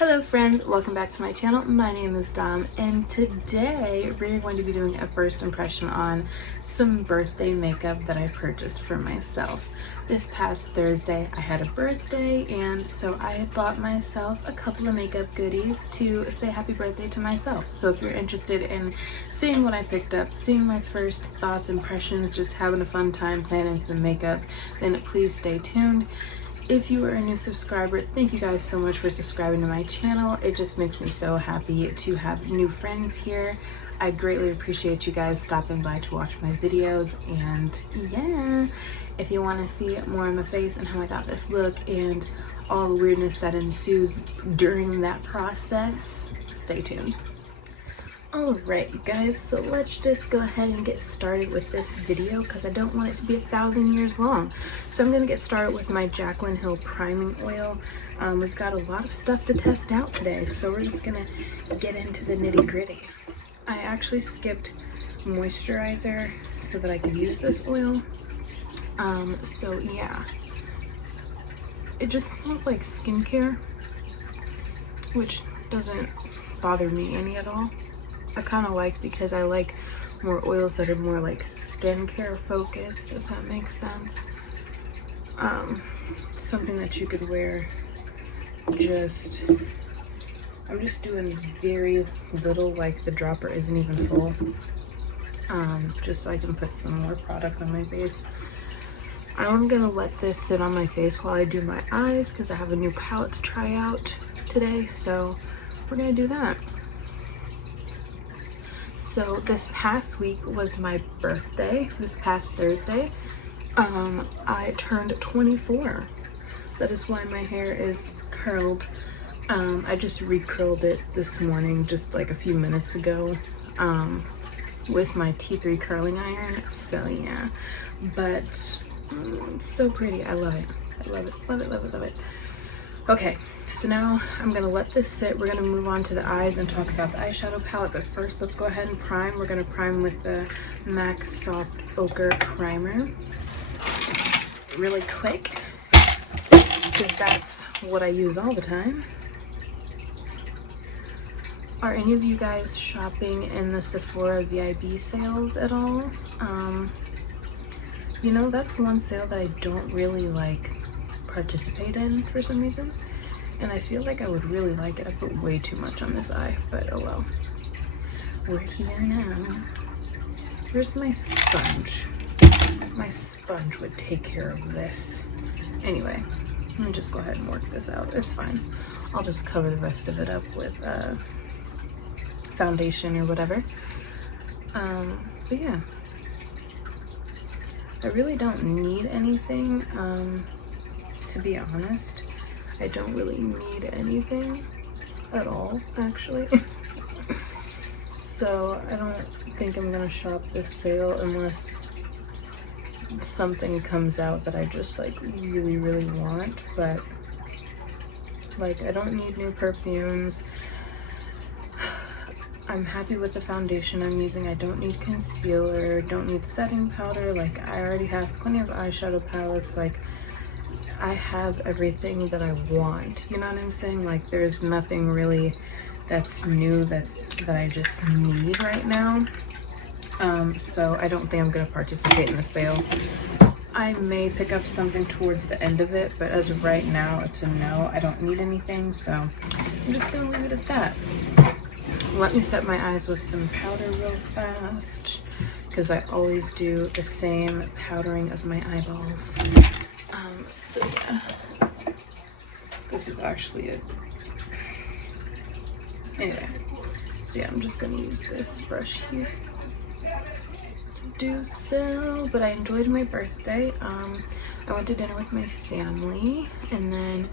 Hello friends, welcome back to my channel. My name is Dom and today we're going to be doing a first impression on some birthday makeup that I purchased for myself. This past Thursday I had a birthday and so I had bought myself a couple of makeup goodies to say happy birthday to myself. So if you're interested in seeing what I picked up, seeing my first thoughts, impressions, just having a fun time planning some makeup, then please stay tuned. If you are a new subscriber, thank you guys so much for subscribing to my channel. It just makes me so happy to have new friends here. I greatly appreciate you guys stopping by to watch my videos, and yeah, if you want to see more of my face and how I got this look and all the weirdness that ensues during that process, stay tuned. Alright you guys, so let's just go ahead and get started with this video because I don't want it to be 1,000 years long. So I'm going to get started with my Jaclyn Hill priming oil. We've got a lot of stuff to test out today, so we're just going to get into the nitty gritty. I actually skipped moisturizer so that I could use this oil. So yeah, it just smells like skincare, which doesn't bother me any at all. I kind of like, because I like more oils that are more like skincare focused, if that makes sense. Something that you could wear just, I'm just doing very little, like the dropper isn't even full, just so I can put some more product on my face. I'm gonna let this sit on my face while I do my eyes because I have a new palette to try out today, so we're gonna do that. So this past week was my birthday, this past Thursday. I turned 24. That is why my hair is curled. I just re-curled it this morning, just like a few minutes ago, with my T3 curling iron. So yeah, but it's so pretty. I love it. I love it, love it, love it, love it. Okay. So now I'm gonna let this sit. We're gonna move on to the eyes and talk about the eyeshadow palette, but first let's go ahead and prime. We're gonna prime with the MAC Soft Ochre Primer. Really quick, because that's what I use all the time. Are any of you guys shopping in the Sephora VIB sales at all? You know, that's one sale that I don't really like participate in for some reason. And I feel like I would really like it. I put way too much on this eye, but oh well. We're here now. Where's my sponge? My sponge would take care of this. Anyway, let me just go ahead and work this out. It's fine. I'll just cover the rest of it up with foundation or whatever. But yeah. I really don't need anything, to be honest. I don't really need anything at all, actually. So I don't think I'm gonna shop this sale unless something comes out that I just like really, really want. But like, I don't need new perfumes. I'm happy with the foundation I'm using. I don't need concealer, don't need setting powder. Like, I already have plenty of eyeshadow palettes. Like, I have everything that I want, you know what I'm saying? Like, there's nothing really that's new that I just need right now. So I don't think I'm gonna participate in the sale. I may pick up something towards the end of it, but as of right now, it's a no. I don't need anything, so I'm just gonna leave it at that. Let me set my eyes with some powder real fast, because I always do the same powdering of my eyeballs. So yeah, this is actually it. Anyway, so yeah, I'm just gonna use this brush here to do so. But I enjoyed my birthday. I went to dinner with my family, and then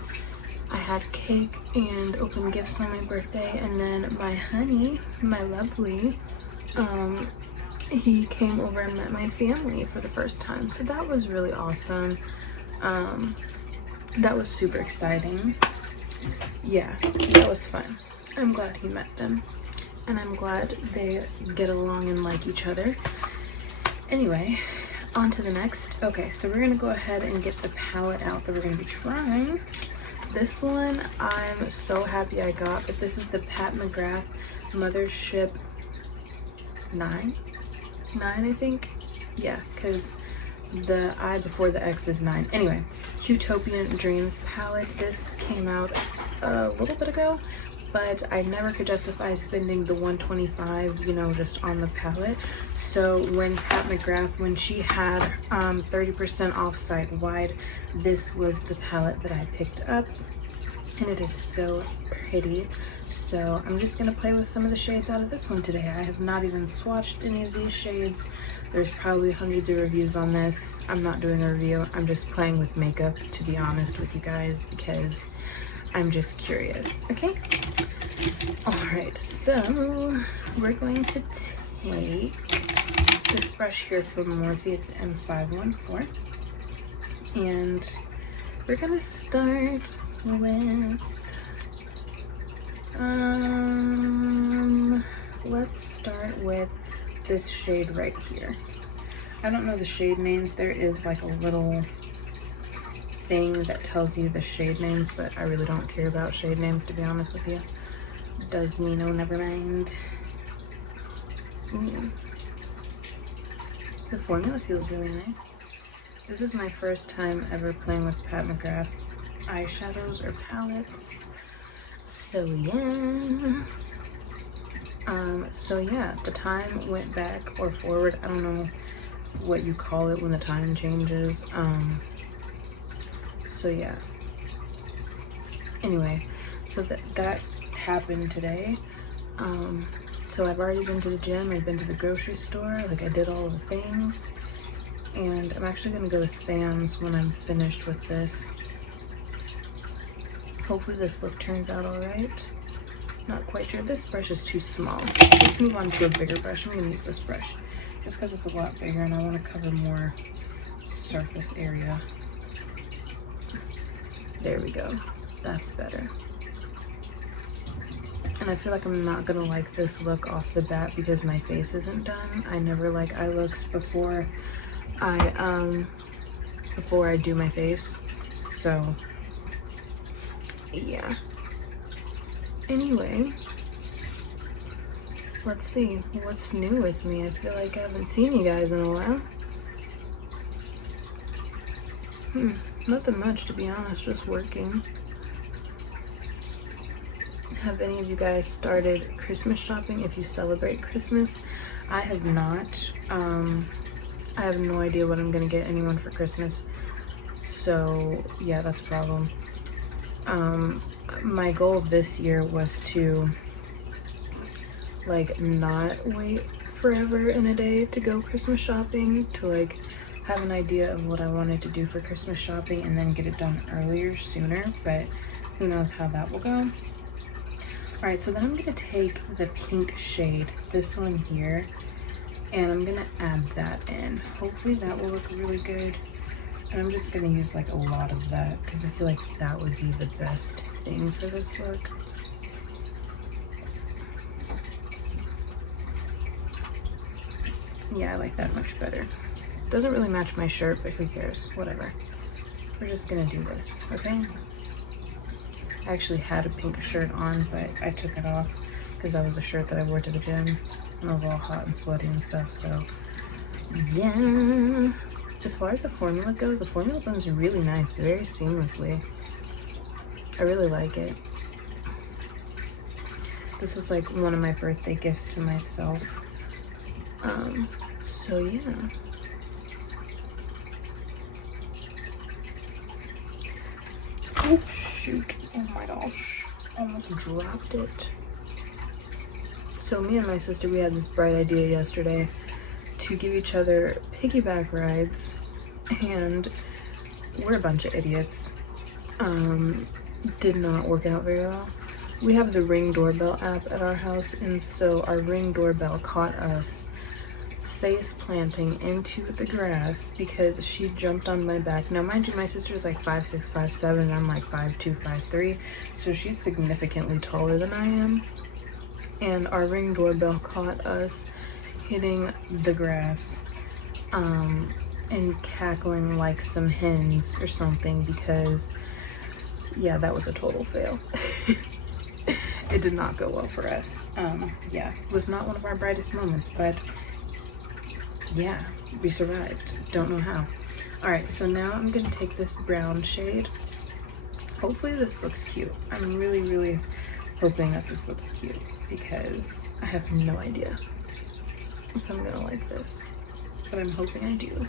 I had cake and opened gifts on my birthday, and then my honey, my lovely, he came over and met my family for the first time, so that was really awesome. That was super exciting. Yeah, that was fun. I'm glad he met them, and I'm glad they get along and like each other. Anyway, on to the next. Okay, so we're gonna go ahead and get the palette out that we're gonna be trying. This one I'm so happy I got, but this is the Pat McGrath Mothership 9 I think. Yeah, because the I before the X is 9. Anyway, Utopian Dreams palette. This came out a little bit ago, but I never could justify spending the $125, you know, just on the palette. So when Pat McGrath, when she had 30% off site wide, this was the palette that I picked up, and it is so pretty. So I'm just gonna play with some of the shades out of this one today. I have not even swatched any of these shades. There's probably hundreds of reviews on this. I'm not doing a review. I'm just playing with makeup, to be honest with you guys, because I'm just curious. Okay? Alright, so we're going to take this brush here from Morphe. It's M514. And we're gonna start with let's start with this shade right here. I don't know the shade names. There is like a little thing that tells you the shade names, but I really don't care about shade names, to be honest with you. Does me no, never mind. The formula feels really nice. This is my first time ever playing with Pat McGrath eyeshadows or palettes. So yeah, the time went back or forward. I don't know what you call it when the time changes. So yeah. Anyway, so that happened today. So I've already been to the gym, I've been to the grocery store, like I did all the things. And I'm actually gonna go to Sam's when I'm finished with this. Hopefully this look turns out all right. Not quite sure. This brush is too small. Let's move on to a bigger brush. I'm gonna use this brush just because it's a lot bigger and I want to cover more surface area. There we go. That's better. And I feel like I'm not gonna like this look off the bat because my face isn't done. I never like eye looks before I do my face. So yeah. Anyway, let's see what's new with me. I feel like I haven't seen you guys in a while. Nothing much, to be honest, just working. Have any of you guys started Christmas shopping if you celebrate Christmas? I have not. I have no idea what I'm gonna get anyone for Christmas. So yeah, that's a problem. My goal this year was to like not wait forever and a day to go Christmas shopping, to like have an idea of what I wanted to do for Christmas shopping and then get it done earlier, sooner, but who knows how that will go. Alright, so then I'm gonna take the pink shade, this one here, and I'm gonna add that in. Hopefully that will look really good. And I'm just gonna use like a lot of that because I feel like that would be the best thing for this look. Yeah, I like that much better. Doesn't really match my shirt, but who cares? Whatever. We're just gonna do this, okay? I actually had a pink shirt on, but I took it off because that was a shirt that I wore to the gym. And I was all hot and sweaty and stuff, so yeah. As far as the formula goes, the formula blends really nice, very seamlessly. I really like it. This was like one of my birthday gifts to myself. So yeah. Oh shoot, oh my gosh, almost dropped it. So me and my sister, we had this bright idea yesterday to give each other piggyback rides, and we're a bunch of idiots. Did not work out very well. We have the Ring doorbell app at our house, and so our Ring doorbell caught us face planting into the grass because she jumped on my back. Now mind you, my sister is like 5'6", 5'7", and I'm like 5'2", 5'3", so she's significantly taller than I am, and our Ring doorbell caught us hitting the grass and cackling like some hens or something because yeah, that was a total fail. It did not go well for us. Yeah, it was not one of our brightest moments, but yeah, we survived. Don't know how. All right, so now I'm gonna take this brown shade. Hopefully this looks cute. I'm really, really hoping that this looks cute because I have no idea if I'm gonna like this, but I'm hoping I do.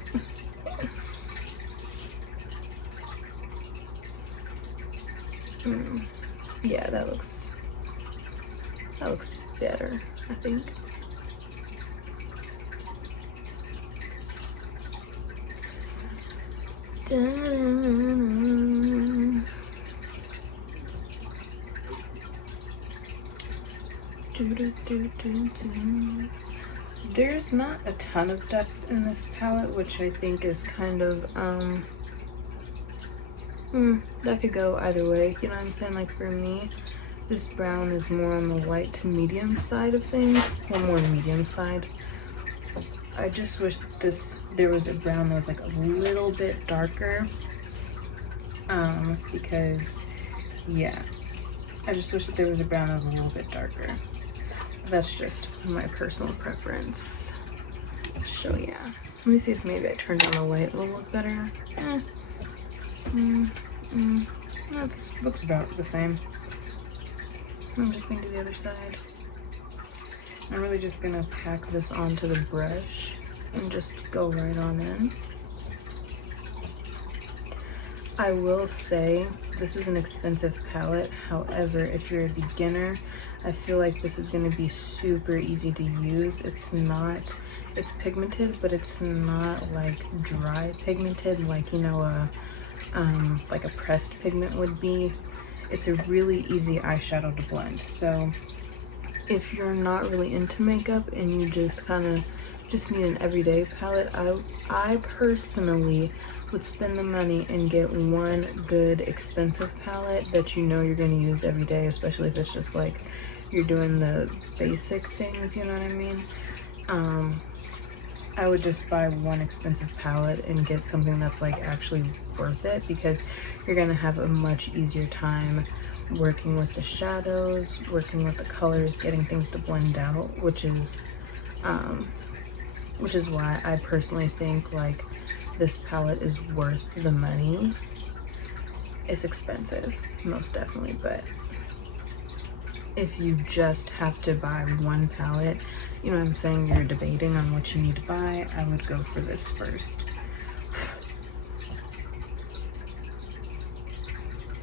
Yeah, that looks better, I think. There's not a ton of depth in this palette, which I think is kind of that could go either way, you know what I'm saying? Like for me, this brown is more on the light to medium side of things, or more medium side. I just wish there was a brown that was like a little bit darker, because yeah, I just wish that there was a brown that was a little bit darker. That's just my personal preference. So yeah, let me see if maybe I turn down the light, it'll look better. No, this looks about the same. I'm just gonna do the other side. I'm really just gonna pack this onto the brush and just go right on in. I will say this is an expensive palette. However, if you're a beginner, I feel like this is gonna be super easy to use. It's pigmented, but it's not like dry pigmented, like, you know, like a pressed pigment would be. It's a really easy eyeshadow to blend. So if you're not really into makeup and you just kind of just need an everyday palette, I personally would spend the money and get one good expensive palette that you know you're going to use every day, especially if it's just like you're doing the basic things, you know what I mean? I would just buy one expensive palette and get something that's like actually worth it, because you're gonna have a much easier time working with the shadows, working with the colors, getting things to blend out, which is why I personally think like this palette is worth the money. It's expensive, most definitely, but if you just have to buy one palette, you know what I'm saying, you're debating on what you need to buy, I would go for this first.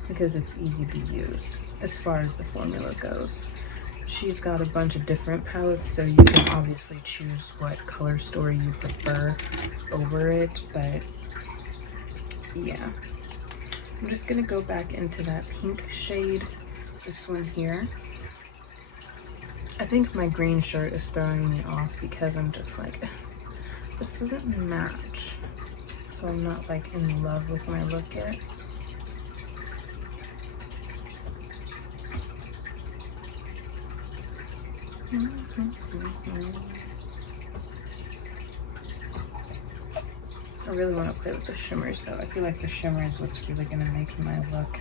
Because it's easy to use as far as the formula goes. She's got a bunch of different palettes, so you can obviously choose what color story you prefer over it, but yeah. I'm just gonna go back into that pink shade, this one here. I think my green shirt is throwing me off because I'm just like, this doesn't match. So I'm not like in love with my look yet. I really want to play with the shimmers though. I feel like the shimmer is what's really gonna make my look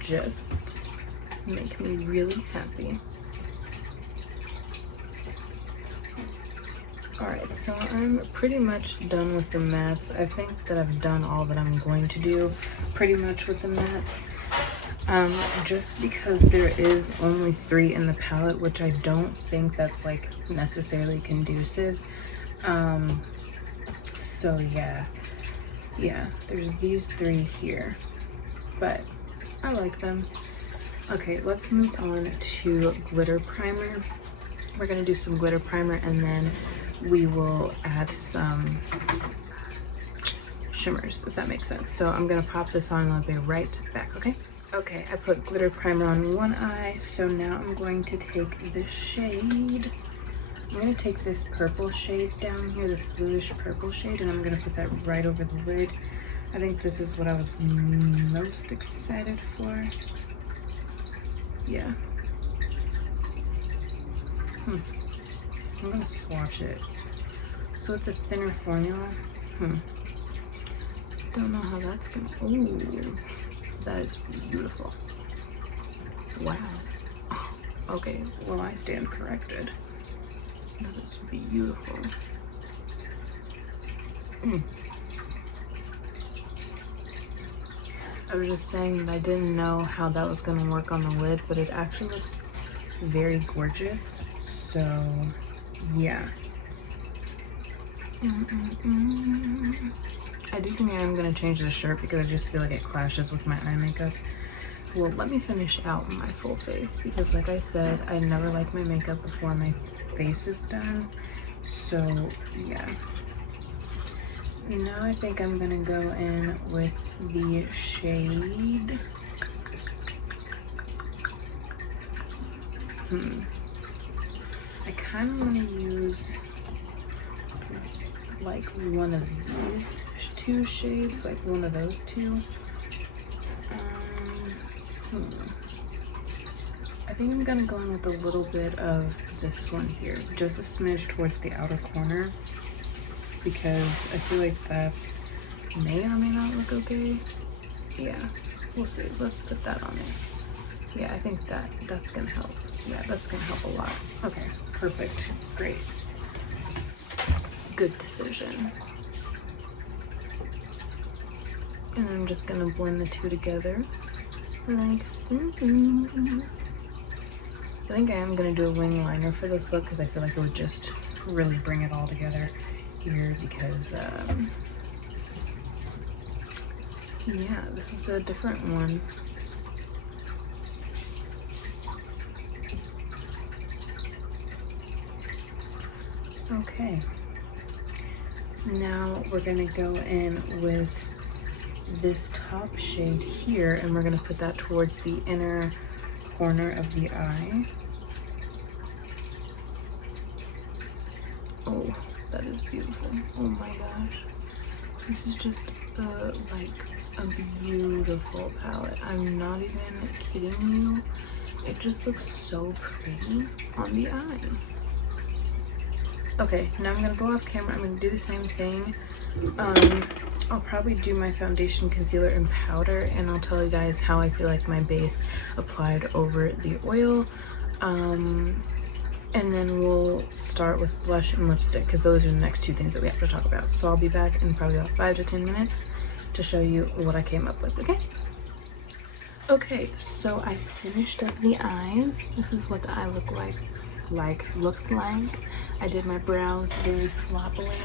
just make me really happy. Alright, so I'm pretty much done with the mattes. I think that I've done all that I'm going to do pretty much with the mattes. Just because there is only 3 in the palette, which I don't think that's like necessarily conducive. So yeah, there's these 3 here, but I like them. Okay, let's move on to glitter primer. We're gonna do some glitter primer and then we will add some shimmers, if that makes sense. So I'm gonna pop this on and I'll be right back, okay? Okay, I put glitter primer on one eye, so now I'm going to take this shade. I'm gonna take this purple shade down here, this bluish purple shade, and I'm gonna put that right over the lid. I think this is what I was most excited for. Yeah. I'm gonna swatch it. So it's a thinner formula. Don't know how that's gonna, ooh. That is beautiful. Wow. Okay, well, I stand corrected. That is beautiful. I was just saying that I didn't know how that was going to work on the lid, but it actually looks very gorgeous. So, yeah. I do think I'm going to change the shirt because I just feel like it clashes with my eye makeup. Well, let me finish out my full face because, like I said, I never like my makeup before my face is done. So, yeah. Now I think I'm going to go in with the shade. I kind of want to use like one of these two shades, like one of those two. I think I'm gonna go in with a little bit of this one here, just a smidge towards the outer corner, because I feel like that may or may not look okay. Yeah, we'll see. Let's put that on there. Yeah, I think that's gonna help. Yeah, that's gonna help a lot. Okay, perfect, great. Good decision. And I'm just gonna blend the two together like so. I think I am gonna do a wing liner for this look because I feel like it would just really bring it all together here because yeah, this is a different one. Okay, now we're gonna go in with this top shade here and we're gonna put that towards the inner corner of the eye. Oh, that is beautiful. Oh my gosh. This is just like a beautiful palette. I'm not even kidding you. It just looks so pretty on the eye. Okay, now I'm gonna go off camera. I'm gonna do the same thing. I'll probably do my foundation, concealer, and powder, and I'll tell you guys how I feel like my base applied over the oil. And then we'll start with blush and lipstick because those are the next two things that we have to talk about. So I'll be back in probably about 5 to 10 minutes to show you what I came up with, okay? Okay, so I finished up the eyes. This is what the eye looks like. I did my brows very sloppily,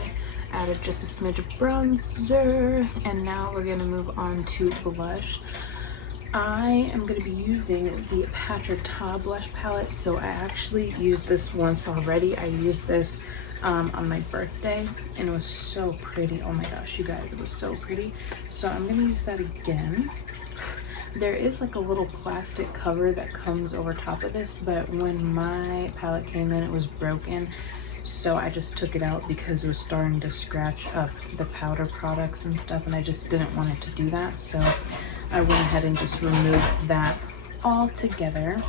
added just a smidge of bronzer, and now we're gonna move on to blush. I am going to be using the Todd blush palette. So I actually used this once already. I used this on my birthday and it was so pretty. Oh my gosh, you guys, it was so pretty. So I'm going to use that again. There is like a little plastic cover that comes over top of this, but when my palette came in, it was broken. So I just took it out because it was starting to scratch up the powder products and stuff, and I just didn't want it to do that. So I went ahead and just removed that all together.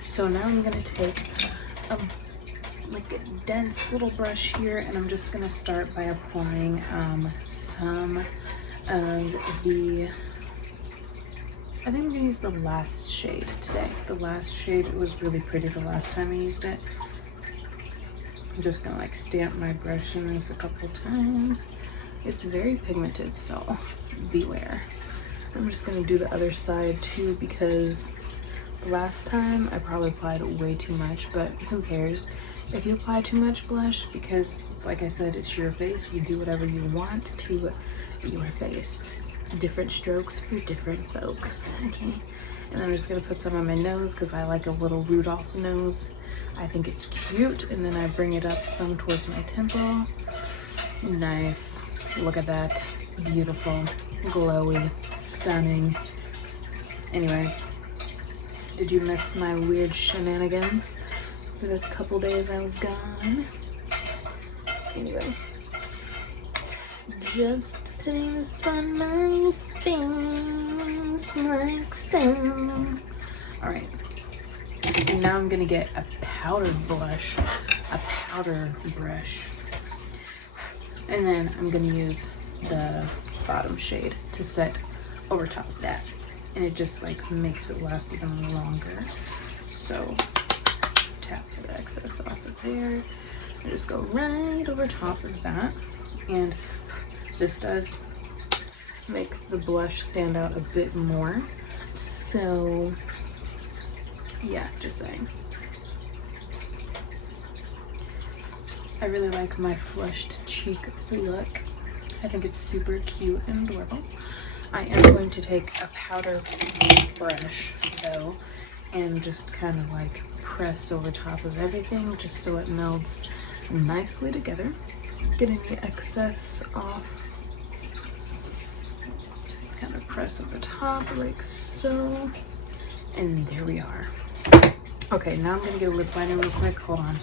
So now I'm gonna take like a dense little brush here, and I'm just gonna start by applying some of the, I think I'm gonna use the last shade today. The last shade, it was really pretty the last time I used it. I'm just gonna like stamp my brush in this a couple times. It's very pigmented, so beware. I'm just gonna do the other side too because the last time I probably applied way too much, but who cares if you apply too much blush, because like I said, it's your face. You do whatever you want to your face. Different strokes for different folks, okay? And I'm just gonna put some on my nose because I like a little Rudolph nose. I think it's cute. And then I bring it up some towards my temple. Nice. Look at that. Beautiful, glowy, stunning. Anyway, did you miss my weird shenanigans for the couple days I was gone? Anyway, just putting this on my face like so. Alright, and now I'm gonna get a powdered blush, a powder brush, and then I'm gonna use the bottom shade to set over top of that. and it just like makes it last even longer. So tap the excess off of there and just go right over top of that. And this does make the blush stand out a bit more. So yeah, just saying. I really like my flushed cheek look. I think it's super cute and adorable. I am going to take a powder brush though and just kind of like press over top of everything just so it melds nicely together. Getting the excess off. Just kind of press over top like so. And there we are. Okay, now I'm gonna get a lip liner real quick. Hold on.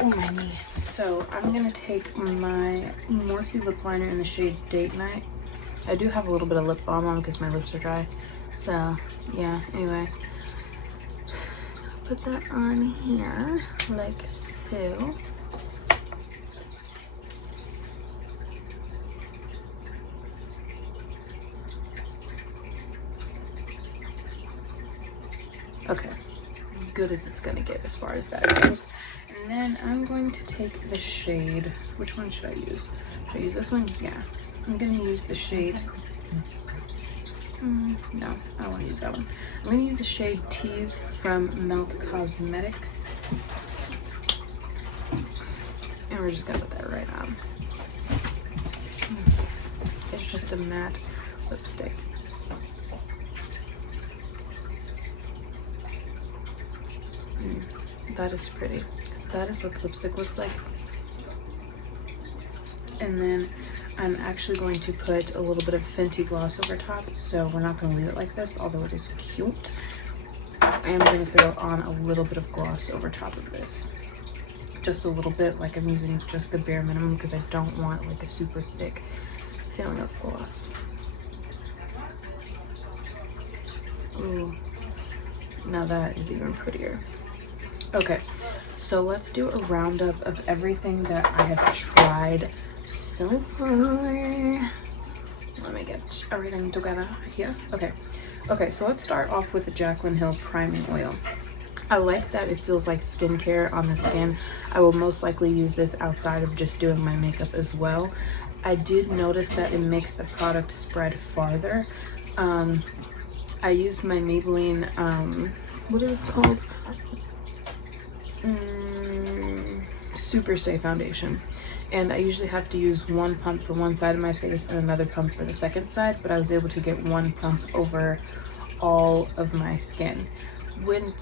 Oh, my knee. So I'm gonna take my Morphe lip liner in the shade Date Night. I do have a little bit of lip balm on because my lips are dry. So yeah, anyway. Put that on here like so. Okay, good as it's gonna get as far as that goes. And then I'm going to take the shade, which one should I use? Should I use this one? Yeah, I'm gonna use the shade, no, I don't wanna use that one. I'm gonna use the shade Tease from Melt Cosmetics. And we're just gonna put that right on. It's just a matte lipstick. That is pretty. So that is what the lipstick looks like. And then I'm actually going to put a little bit of Fenty gloss over top. So we're not going to leave it like this, although it is cute. I am going to throw on a little bit of gloss over top of this. Just a little bit, like I'm using just the bare minimum because I don't want like a super thick feeling of gloss. Ooh, now that is even prettier. Okay, so let's do a roundup of everything that I have tried so far. Let me get everything together here. Okay, so let's start off with the Jaclyn Hill Priming Oil. I like that it feels like skincare on the skin. I will most likely use this outside of just doing my makeup as well. I did notice that it makes the product spread farther. I used my Maybelline, what is this called? Super Stay foundation, and I usually have to use one pump for one side of my face and another pump for the second side, but I was able to get one pump over all of my skin. With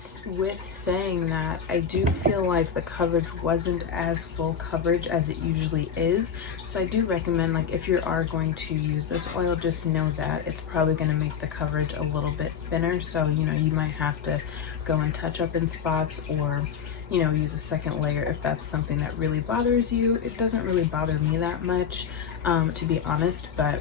saying that, I do feel like the coverage wasn't as full coverage as it usually is, so I do recommend, like, if you are going to use this oil, just know that it's probably going to make the coverage a little bit thinner. So you know, you might have to go and touch up in spots, or you know, use a second layer if that's something that really bothers you. It doesn't really bother me that much, to be honest, but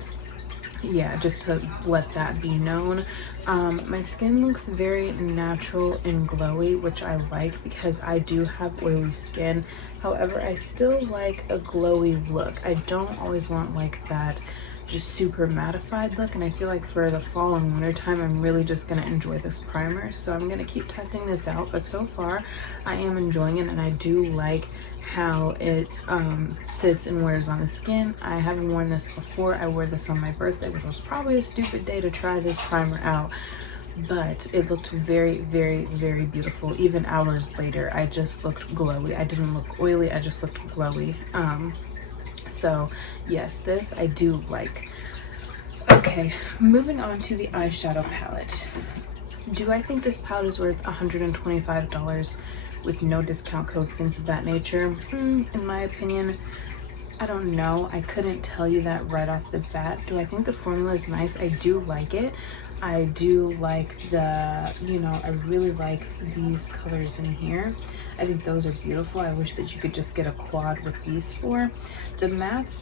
yeah, just to let that be known. My skin looks very natural and glowy, which I like because I do have oily skin. However, I still like a glowy look. I don't always want like that just super mattified look, and I feel like for the fall and winter time I'm really just gonna enjoy this primer. So I'm gonna keep testing this out, but so far I am enjoying it, and I do like how it sits and wears on the skin. I haven't worn this before. I wore this on my birthday, which was probably a stupid day to try this primer out, but it looked very, very, very beautiful. Even hours later, I just looked glowy. I didn't look oily, I just looked glowy. So yes, this I do like. Okay, moving on to the eyeshadow palette. Do I think this palette is worth $125 with no discount codes, things of that nature? In my opinion, I don't know. I couldn't tell you that right off the bat. Do I think the formula is nice? I do like it. I do like the, you know, I really like these colors in here. I think those are beautiful. I wish that you could just get a quad with these four. The mattes,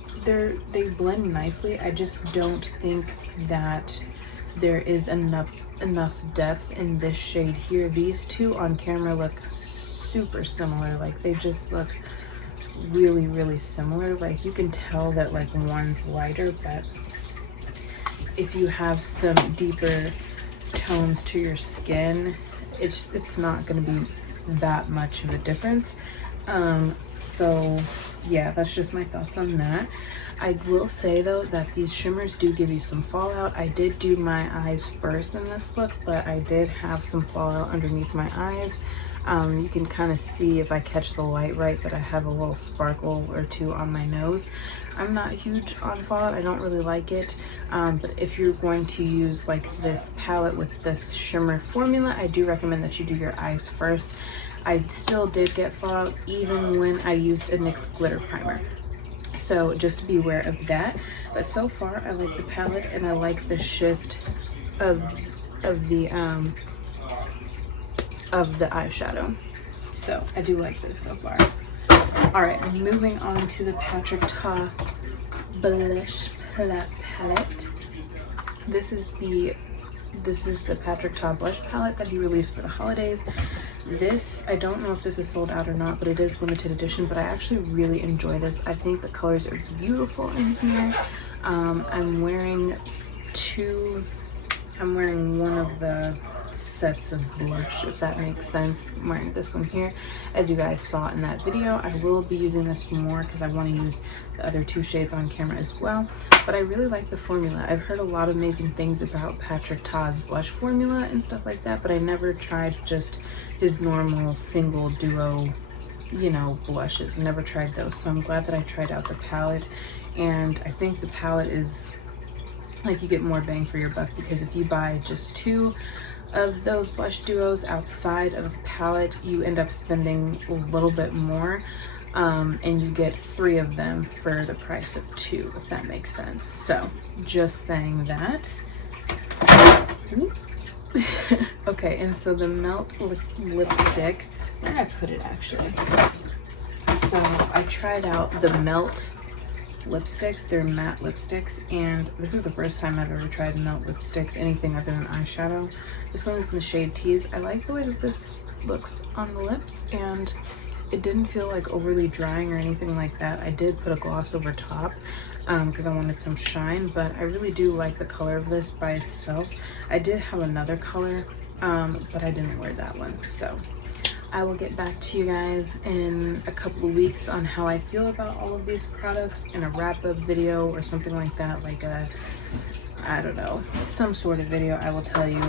they blend nicely. I just don't think that there is enough depth in this shade here. These two on camera look super similar. Like, they just look really, really similar. Like, you can tell that like one's lighter, but if you have some deeper tones to your skin, it's not going to be that much of a difference. So yeah, that's just my thoughts on that. I will say though that these shimmers do give you some fallout. I did do my eyes first in this look, but I did have some fallout underneath my eyes. You can kind of see if I catch the light right that I have a little sparkle or two on my nose. I'm not huge on fallout, I don't really like it, but if you're going to use like this palette with this shimmer formula, I do recommend that you do your eyes first. I still did get fallout even when I used a NYX glitter primer, so just be aware of that. But so far I like the palette and I like the shift of the eyeshadow, so I do like this so far. All right, moving on to the Todd blush palette. This is the Todd blush palette that he released for the holidays. This, I don't know if this is sold out or not, but it is limited edition, but I actually really enjoy this. I think the colors are beautiful in here. I'm wearing one of the sets of blush, if that makes sense. I'm wearing this one here, as you guys saw in that video. I will be using this more because I want to use the other two shades on camera as well, but I really like the formula. I've heard a lot of amazing things about Todd's blush formula and stuff like that, but I never tried just his normal single duo, you know, blushes. Never tried those, so I'm glad that I tried out the palette. And I think the palette is like, you get more bang for your buck, because if you buy just two of those blush duos outside of the palette, you end up spending a little bit more, and you get 3 of them for the price of 2, if that makes sense. So just saying that. Okay, and so the Melt lipstick, where did I put it actually? So I tried out the Melt lipsticks. They're matte lipsticks, and this is the first time I've ever tried Melt lipsticks, anything other than eyeshadow. This one is in the shade Tease. I like the way that this looks on the lips, and it didn't feel like overly drying or anything like that. I did put a gloss over top because I wanted some shine, but I really do like the color of this by itself. I did have another color, but I didn't wear that one, so I will get back to you guys in a couple of weeks on how I feel about all of these products in a wrap-up video or something like that, like a, I don't know, some sort of video. I will tell you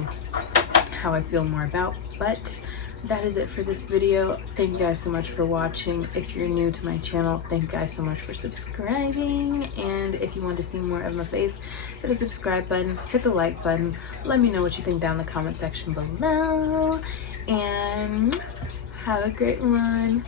how I feel more about, but that is it for this video. Thank you guys so much for watching. If you're new to my channel, thank you guys so much for subscribing, and if you want to see more of my face, hit the subscribe button, hit the like button, let me know what you think down in the comment section below, and have a great one.